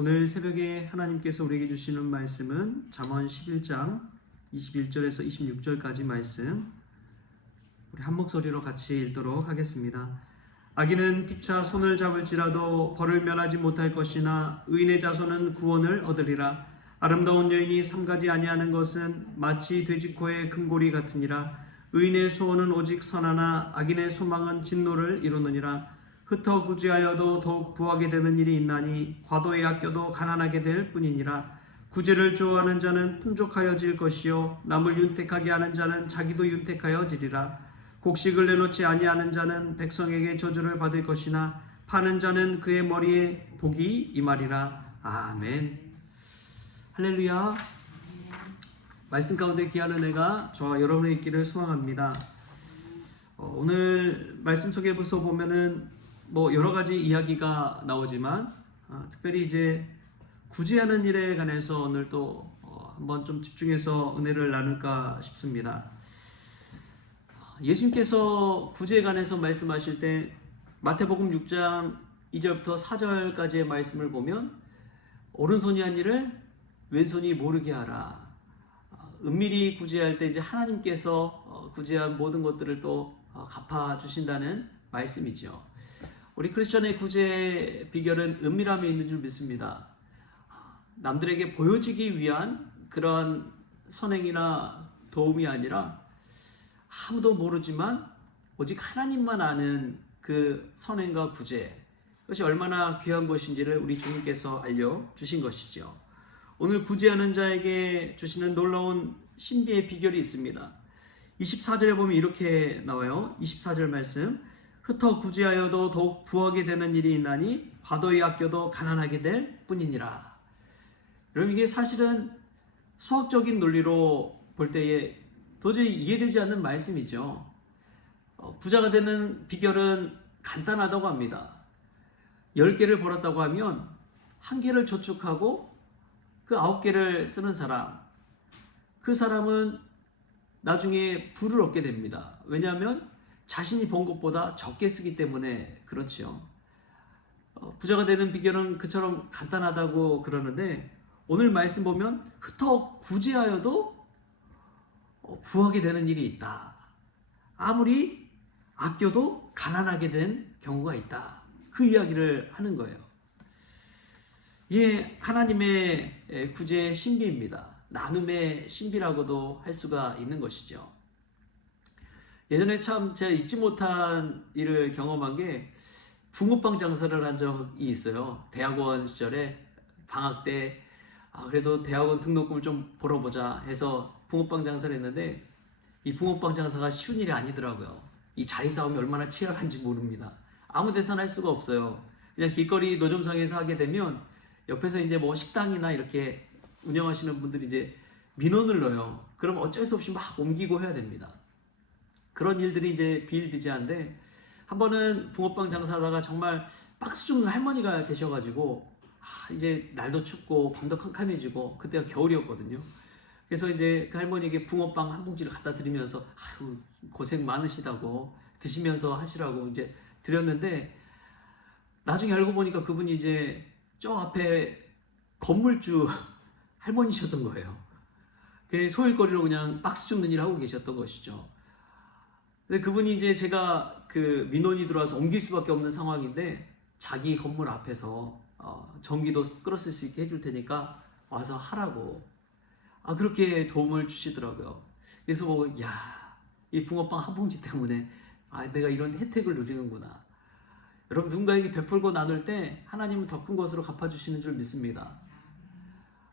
오늘 새벽에 하나님께서 우리에게 주시는 말씀은 잠언 11장 21절에서 26절까지 말씀, 우리 한 목소리로 같이 읽도록 하겠습니다. 악인은 피차 손을 잡을지라도 벌을 면하지 못할 것이나 의인의 자손은 구원을 얻으리라. 아름다운 여인이 삼가지 아니하는 것은 마치 돼지코의 금고리 같으니라. 의인의 소원은 오직 선하나 악인의 소망은 진노를 이루느니라. 흩어 구제하여도 더욱 부하게 되는 일이 있나니 과도에 아껴도 가난하게 될 뿐이니라. 구제를 좋아하는 자는 풍족하여질 것이요 남을 윤택하게 하는 자는 자기도 윤택하여지리라. 곡식을 내놓지 아니하는 자는 백성에게 저주를 받을 것이나 파는 자는 그의 머리에 복이 임하리라. 아멘. 할렐루야. 말씀 가운데 귀한 은혜가 저와 여러분의 있기를 소망합니다. 오늘 말씀 속에서 보면은 여러 가지 이야기가 나오지만 특별히 이제 구제하는 일에 관해서 오늘 또 한번 좀 집중해서 은혜를 나눌까 싶습니다. 예수님께서 구제에 관해서 말씀하실 때 마태복음 6장 2절부터 4절까지의 말씀을 보면 오른손이 한 일을 왼손이 모르게 하라. 은밀히 구제할 때 이제 하나님께서 구제한 모든 것들을 또 갚아 주신다는 말씀이죠. 우리 크리스천의 구제 비결은 은밀함에 있는 줄 믿습니다. 남들에게 보여지기 위한 그런 선행이나 도움이 아니라 아무도 모르지만 오직 하나님만 아는 그 선행과 구제, 그것이 얼마나 귀한 것인지를 우리 주님께서 알려주신 것이죠. 오늘 구제하는 자에게 주시는 놀라운 신비의 비결이 있습니다. 24절에 보면 이렇게 나와요. 24절 말씀, 흩어 구제하여도 더욱 부하게 되는 일이 있나니 과도히 아껴도 가난하게 될 뿐이니라. 여러분, 이게 사실은 수학적인 논리로 볼 때에 도저히 이해되지 않는 말씀이죠. 부자가 되는 비결은 간단하다고 합니다. 10개를 벌었다고 하면 1개를 저축하고 그 9개를 쓰는 사람, 그 사람은 나중에 부를 얻게 됩니다. 왜냐하면 자신이 번 것보다 적게 쓰기 때문에 그렇죠. 부자가 되는 비결은 그처럼 간단하다고 그러는데 오늘 말씀 보면 흩어 구제하여도 부하게 되는 일이 있다. 아무리 아껴도 가난하게 된 경우가 있다. 그 이야기를 하는 거예요. 이게 하나님의 구제의 신비입니다. 나눔의 신비라고도 할 수가 있는 것이죠. 예전에 참 제가 잊지 못한 일을 경험한 게 붕어빵 장사를 한 적이 있어요. 대학원 시절에 방학 때 그래도 대학원 등록금을 좀 벌어보자 해서 붕어빵 장사를 했는데 이 붕어빵 장사가 쉬운 일이 아니더라고요. 이 자리 싸움이 얼마나 치열한지 모릅니다. 아무 데서나 할 수가 없어요. 그냥 길거리 노점상에서 하게 되면 옆에서 이제 식당이나 이렇게 운영하시는 분들이 이제 민원을 넣어요. 그럼 어쩔 수 없이 막 옮기고 해야 됩니다. 그런 일들이 이제 비일비재한데 한 번은 붕어빵 장사하다가 정말 박스 줍는 할머니가 계셔가지고 이제 날도 춥고 밤도 캄캄해지고 그때가 겨울이었거든요. 그래서 이제 그 할머니에게 붕어빵 한 봉지를 갖다 드리면서 아유 고생 많으시다고 드시면서 하시라고 이제 드렸는데 나중에 알고 보니까 그분이 이제 저 앞에 건물주 할머니셨던 거예요. 그 소일거리로 그냥 박스 줍는 일 하고 계셨던 것이죠. 근데 그분이 이제 제가 그 민원이 들어와서 옮길 수밖에 없는 상황인데 자기 건물 앞에서 전기도 끌었을 수 있게 해줄 테니까 와서 하라고 그렇게 도움을 주시더라고요. 그래서 이 붕어빵 한 봉지 때문에 내가 이런 혜택을 누리는구나. 여러분, 누군가에게 베풀고 나눌 때 하나님은 더 큰 것으로 갚아주시는 줄 믿습니다.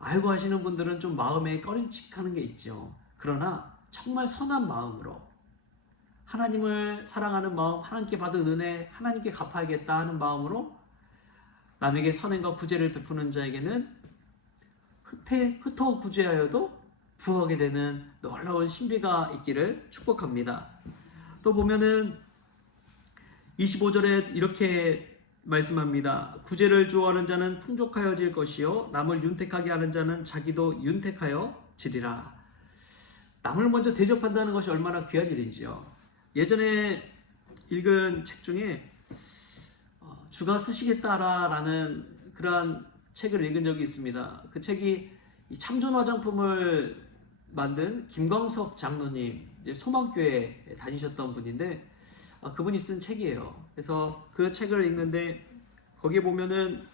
알고 하시는 분들은 좀 마음에 꺼림칙하는 게 있죠. 그러나 정말 선한 마음으로 하나님을 사랑하는 마음, 하나님께 받은 은혜, 하나님께 갚아야겠다 하는 마음으로 남에게 선행과 구제를 베푸는 자에게는 흩어 구제하여도 부하게 되는 놀라운 신비가 있기를 축복합니다. 또 보면은 25절에 이렇게 말씀합니다. 구제를 좋아하는 자는 풍족하여질 것이요 남을 윤택하게 하는 자는 자기도 윤택하여지리라. 남을 먼저 대접한다는 것이 얼마나 귀한 일인지요. 예전에 읽은 책 중에 주가 쓰시겠다라는 그러한 책을 읽은 적이 있습니다. 그 책이 이 참전 화장품을 만든 김광석 장로님, 이제 소망교회 다니셨던 분인데 그분이 쓴 책이에요. 그래서 그 책을 읽는데 거기에 보면은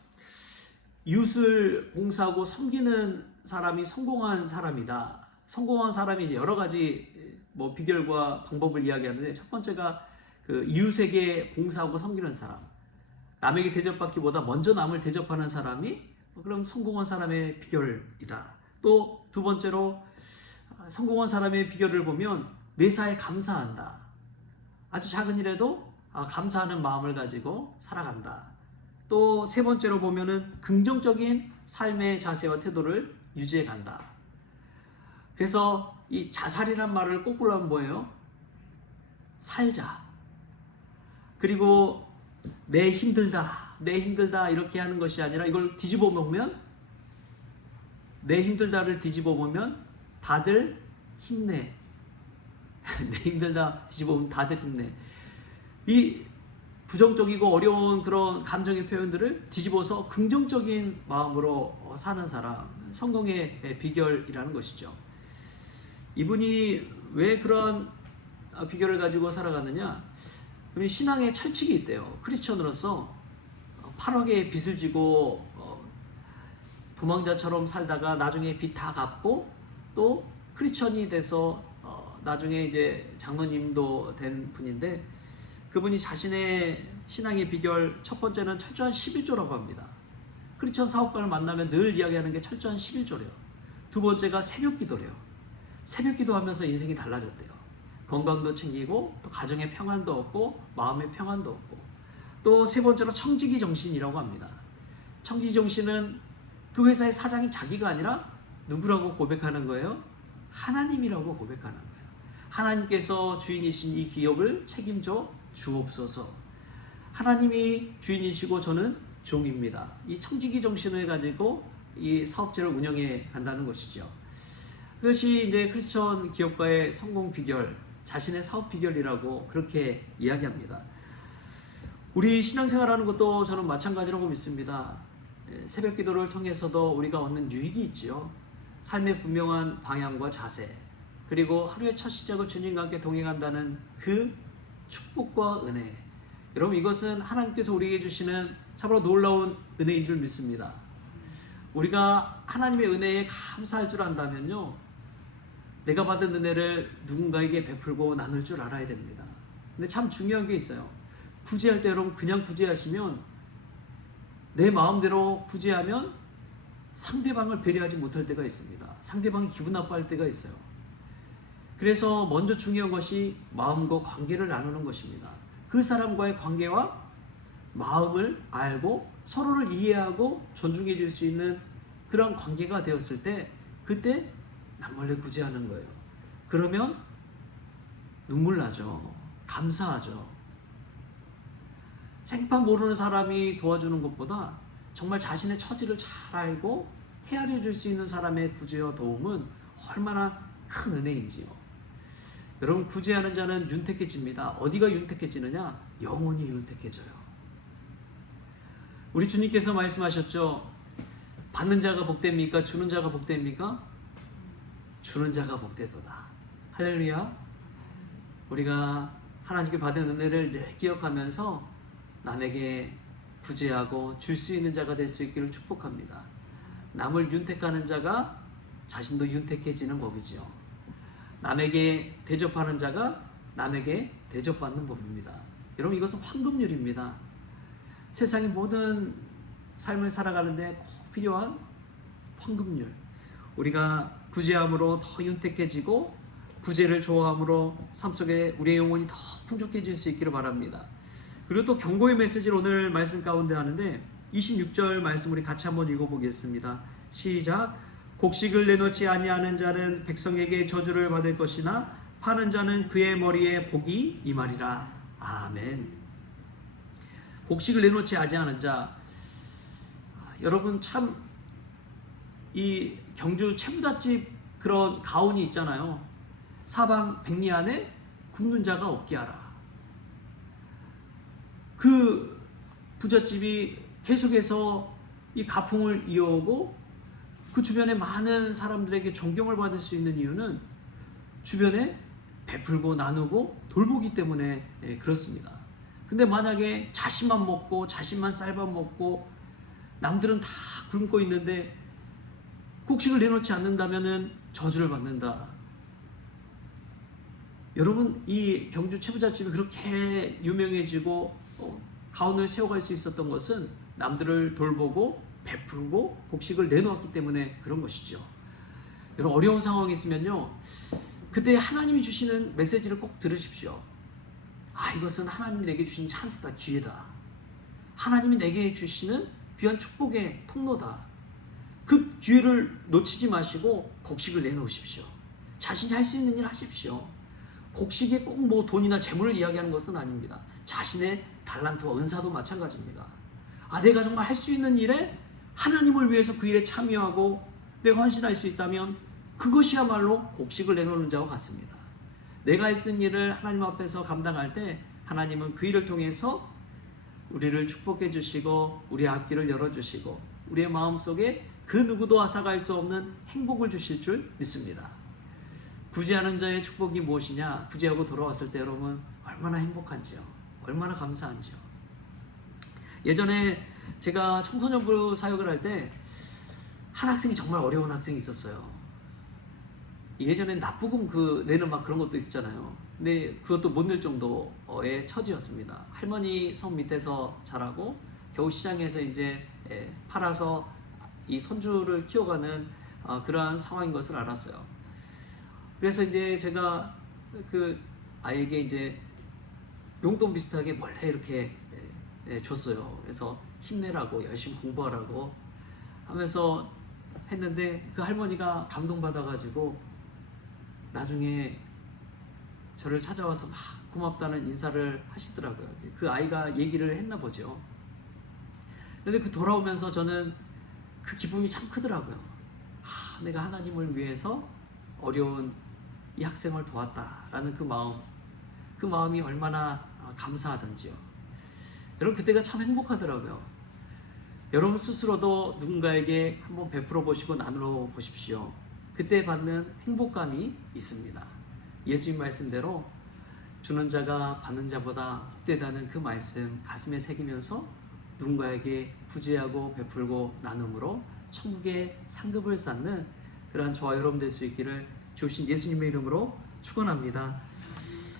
이웃을 봉사하고 섬기는 사람이 성공한 사람이다. 성공한 사람이 여러 가지 뭐 비결과 방법을 이야기하는데 첫 번째가 그 이웃에게 봉사하고 섬기는 사람. 남에게 대접받기보다 먼저 남을 대접하는 사람이 그럼 성공한 사람의 비결이다. 또 두 번째로 성공한 사람의 비결을 보면 매사에 감사한다. 아주 작은 일에도 감사하는 마음을 가지고 살아간다. 또 세 번째로 보면은 긍정적인 삶의 자세와 태도를 유지해 간다. 그래서 이 자살이란 말을 거꾸로 하면 뭐예요? 살자. 그리고 내 힘들다 이렇게 하는 것이 아니라 이걸 뒤집어 보면 내 힘들다를 뒤집어 보면 다들 힘내. 내 힘들다 뒤집어 보면 다들 힘내. 이 부정적이고 어려운 그런 감정의 표현들을 뒤집어서 긍정적인 마음으로 사는 사람, 성공의 비결이라는 것이죠. 이분이 왜 그런 비결을 가지고 살아가느냐? 신앙의 철칙이 있대요. 크리스천으로서 8억의 빚을 지고 도망자처럼 살다가 나중에 빚 다 갚고 또 크리스천이 돼서 나중에 이제 장로님도 된 분인데 그분이 자신의 신앙의 비결 첫 번째는 철저한 11조라고 합니다. 크리스천 사업가를 만나면 늘 이야기하는 게 철저한 11조래요. 두 번째가 새벽 기도래요. 새벽 기도하면서 인생이 달라졌대요. 건강도 챙기고 또 가정의 평안도 얻고 마음의 평안도 얻고 또 세 번째로 청지기 정신이라고 합니다. 청지기 정신은 그 회사의 사장이 자기가 아니라 누구라고 고백하는 거예요? 하나님이라고 고백하는 거예요. 하나님께서 주인이신 이 기업을 책임져 주옵소서. 하나님이 주인이시고 저는 종입니다. 이 청지기 정신을 가지고 이 사업체를 운영해 간다는 것이죠. 그것이 이제 크리스천 기업가의 성공 비결, 자신의 사업 비결이라고 그렇게 이야기합니다. 우리 신앙생활하는 것도 저는 마찬가지라고 믿습니다. 새벽 기도를 통해서도 우리가 얻는 유익이 있지요. 삶의 분명한 방향과 자세, 그리고 하루의 첫 시작을 주님과 함께 동행한다는 그 축복과 은혜. 여러분 이것은 하나님께서 우리에게 주시는 참으로 놀라운 은혜인 줄 믿습니다. 우리가 하나님의 은혜에 감사할 줄 안다면요, 내가 받은 은혜를 누군가에게 베풀고 나눌 줄 알아야 됩니다. 근데 참 중요한 게 있어요. 구제할 때 여러분 그냥 구제하시면, 내 마음대로 구제하면 상대방을 배려하지 못할 때가 있습니다. 상대방이 기분 나빠할 때가 있어요. 그래서 먼저 중요한 것이 마음과 관계를 나누는 것입니다. 그 사람과의 관계와 마음을 알고 서로를 이해하고 존중해 줄 수 있는 그런 관계가 되었을 때 그때 남몰래 구제하는 거예요. 그러면 눈물 나죠. 감사하죠. 생판 모르는 사람이 도와주는 것보다 정말 자신의 처지를 잘 알고 헤아려 줄 수 있는 사람의 구제와 도움은 얼마나 큰 은혜인지요. 여러분 구제하는 자는 윤택해집니다. 어디가 윤택해지느냐? 영혼이 윤택해져요. 우리 주님께서 말씀하셨죠. 받는 자가 복됩니까? 주는 자가 복됩니까? 주는 자가 복되도다. 할렐루야. 우리가 하나님께 받은 은혜를 늘 기억하면서 남에게 구제하고 줄 수 있는 자가 될 수 있기를 축복합니다. 남을 윤택하는 자가 자신도 윤택해지는 법이지요. 남에게 대접하는 자가 남에게 대접받는 법입니다. 여러분 이것은 황금률입니다. 세상의 모든 삶을 살아가는데 꼭 필요한 황금률. 우리가 구제함으로 더 윤택해지고 구제를 좋아함으로 삶 속에 우리의 영혼이 더 풍족해질 수 있기를 바랍니다. 그리고 또 경고의 메시지를 오늘 말씀 가운데 하는데 26절 말씀 우리 같이 한번 읽어보겠습니다. 시작. 곡식을 내놓지 아니하는 자는 백성에게 저주를 받을 것이나 파는 자는 그의 머리에 복이 임하리라. 아멘. 곡식을 내놓지 아니하는 자. 여러분 참 이 경주 채부잣집 그런 가훈이 있잖아요. 사방 백리 안에 굶는 자가 없게 하라. 그 부잣집이 계속해서 이 가풍을 이어오고 그 주변에 많은 사람들에게 존경을 받을 수 있는 이유는 주변에 베풀고 나누고 돌보기 때문에 그렇습니다. 근데 만약에 자신만 먹고 자신만 쌀밥 먹고 남들은 다 굶고 있는데 곡식을 내놓지 않는다면은 저주를 받는다. 여러분, 이 경주 채부잣집이 그렇게 유명해지고 가운을 세워갈 수 있었던 것은 남들을 돌보고 베풀고 곡식을 내놓았기 때문에 그런 것이죠. 여러분, 어려운 상황이 있으면요, 그때 하나님이 주시는 메시지를 꼭 들으십시오. 아, 이것은 하나님이 내게 주신 찬스다, 기회다. 하나님이 내게 주시는 귀한 축복의 통로다. 그 기회를 놓치지 마시고 곡식을 내놓으십시오. 자신이 할 수 있는 일 하십시오. 곡식에 꼭 뭐 돈이나 재물을 이야기하는 것은 아닙니다. 자신의 달란트와 은사도 마찬가지입니다. 아, 내가 정말 할 수 있는 일에 하나님을 위해서 그 일에 참여하고 내가 헌신할 수 있다면 그것이야말로 곡식을 내놓는 자와 같습니다. 내가 할 수 있는 일을 하나님 앞에서 감당할 때 하나님은 그 일을 통해서 우리를 축복해 주시고 우리의 앞길을 열어주시고 우리의 마음속에 그 누구도 앗아갈 수 없는 행복을 주실 줄 믿습니다. 구제하는 자의 축복이 무엇이냐? 구제하고 돌아왔을 때 여러분 얼마나 행복한지요. 얼마나 감사한지요. 예전에 제가 청소년부 사역을 할 때 한 학생이 정말 어려운 학생이 있었어요. 예전엔 납부금 내는 막 그런 것도 있었잖아요. 근데 그것도 못 낼 정도의 처지였습니다. 할머니 손 밑에서 자라고 겨우 시장에서 이제 팔아서 이 손주를 키워가는 그러한 상황인 것을 알았어요. 그래서 이제 제가 그 아이에게 이제 용돈 비슷하게 몰래 이렇게 줬어요. 그래서 힘내라고 열심히 공부하라고 하면서 했는데 그 할머니가 감동받아가지고 나중에 저를 찾아와서 막 고맙다는 인사를 하시더라고요. 그 아이가 얘기를 했나 보죠. 그런데 그 돌아오면서 저는 그 기쁨이 참 크더라고요. 내가 하나님을 위해서 어려운 이 학생을 도왔다라는 그 마음이 얼마나 감사하던지요. 여러분, 그때가 참 행복하더라고요. 여러분 스스로도 누군가에게 한번 베풀어 보시고 나누어 보십시오. 그때 받는 행복감이 있습니다. 예수님 말씀대로 주는 자가 받는 자보다 복되다는 그 말씀 가슴에 새기면서 누군가에게 구제하고 베풀고 나눔으로 천국의 상급을 쌓는 그러한 저와 여러분 될 수 있기를 주신 예수님의 이름으로 축원합니다.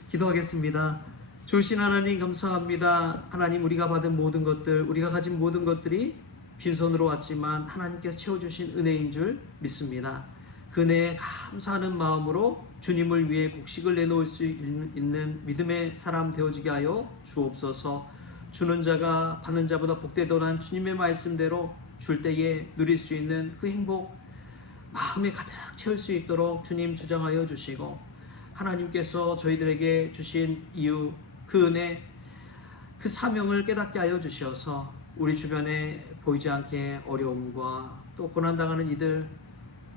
기도하겠습니다. 주신 하나님 감사합니다. 하나님, 우리가 받은 모든 것들, 우리가 가진 모든 것들이 빈손으로 왔지만 하나님께서 채워주신 은혜인 줄 믿습니다. 그 은혜에 감사하는 마음으로 주님을 위해 곡식을 내놓을 수 있는 믿음의 사람 되어지게 하여 주옵소서. 주는 자가 받는 자보다 복되도란 주님의 말씀대로 줄 때에 누릴 수 있는 그 행복 마음에 가득 채울 수 있도록 주님 주장하여 주시고, 하나님께서 저희들에게 주신 이유, 그 은혜, 그 사명을 깨닫게 하여 주셔서 우리 주변에 보이지 않게 어려움과 또 고난당하는 이들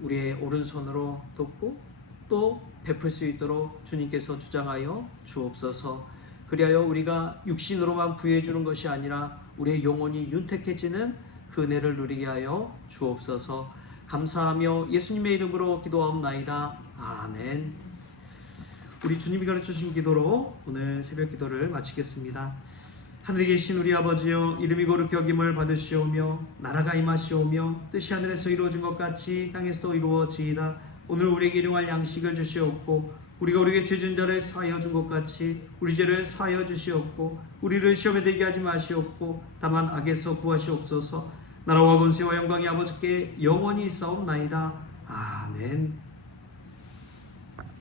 우리의 오른손으로 돕고 또 베풀 수 있도록 주님께서 주장하여 주옵소서. 그리하여 우리가 육신으로만 부여해 주는 것이 아니라 우리의 영혼이 윤택해지는 그 은혜를 누리게 하여 주옵소서. 감사하며 예수님의 이름으로 기도하옵나이다. 아멘. 우리 주님이 가르쳐주신 기도로 오늘 새벽 기도를 마치겠습니다. 하늘에 계신 우리 아버지여, 이름이 거룩히 여김을 받으시오며 나라가 임하시오며 뜻이 하늘에서 이루어진 것 같이 땅에서도 이루어지이다. 오늘 우리에게 일용할 양식을 주시옵고 우리가 우리에게 죄 지은 자를 사하여 준 것 같이 우리 죄를 사하여 주시옵고 우리를 시험에 들게 하지 마시옵고 다만 악에서 구하시옵소서. 나라와 권세와 영광이 아버지께 영원히 있사옵나이다. 아멘.